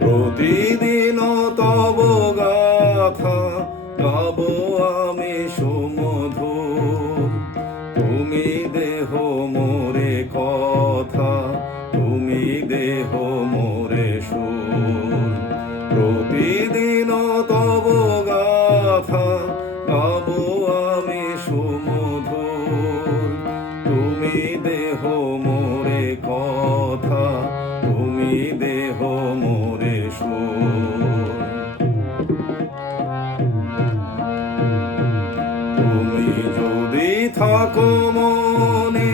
প্রতিদিন তব গাথা গাব আমি সুমধুর। তুমি দেহ মোরে কথা, তুমি দেহ মোরে সুর। প্রতিদিন তব গাথা গাব আমি সুমধুর। তুমি দেহ মোরে কথা, তুমি দেহ মোরে সুর। তুমি যদি থাকো মনে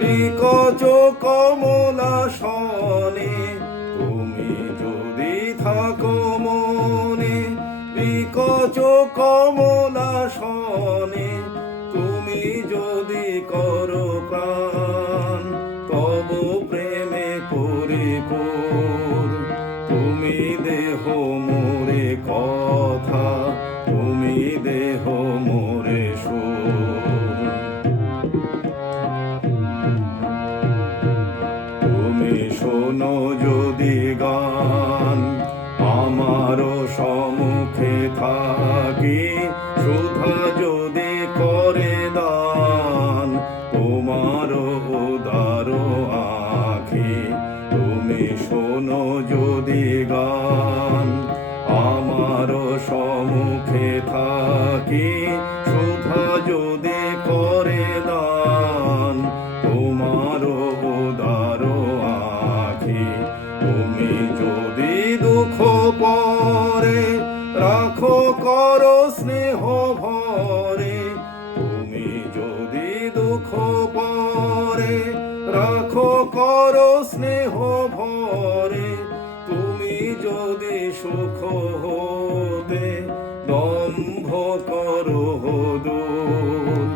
বিকচ কমলাসনে, তুমি যদি থাকো মনে বিকচ কমলাসনে, তুমি যদি করো প্রাণ তব প্রেমে পরিপূর। তুমি দেহ মোরে কথা, তুমি দেহ মোরে সুর। তুমি শোনো যদি গান আমার সম্মুখে থাকি, সুধা যদি করে দান তোমার উদার আখি। তুমি শোনো যদি গান আমার সম্মুখে থাকি, সুধা যদি করে দান তোমার উদার আখি। তুমি যদি দুঃখ পরে রাখো করো স্নেহ ভরে, তুমি যদি দুঃখ পরে রাখো করো স্নেহ ভরে, তুমি যদি সুখ হতে দম্ভ করো দূর।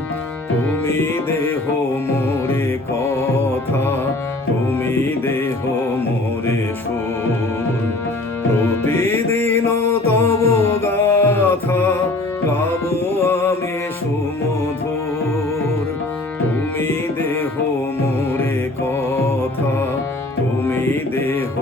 তুমি দেহ মোরে কথা, তুমি দেহ মোরে সুর। প্রতিদিন তব গাথা গাব আমি সুমধুর। তুমি দেহ মোরে কথা, তুমি দেহ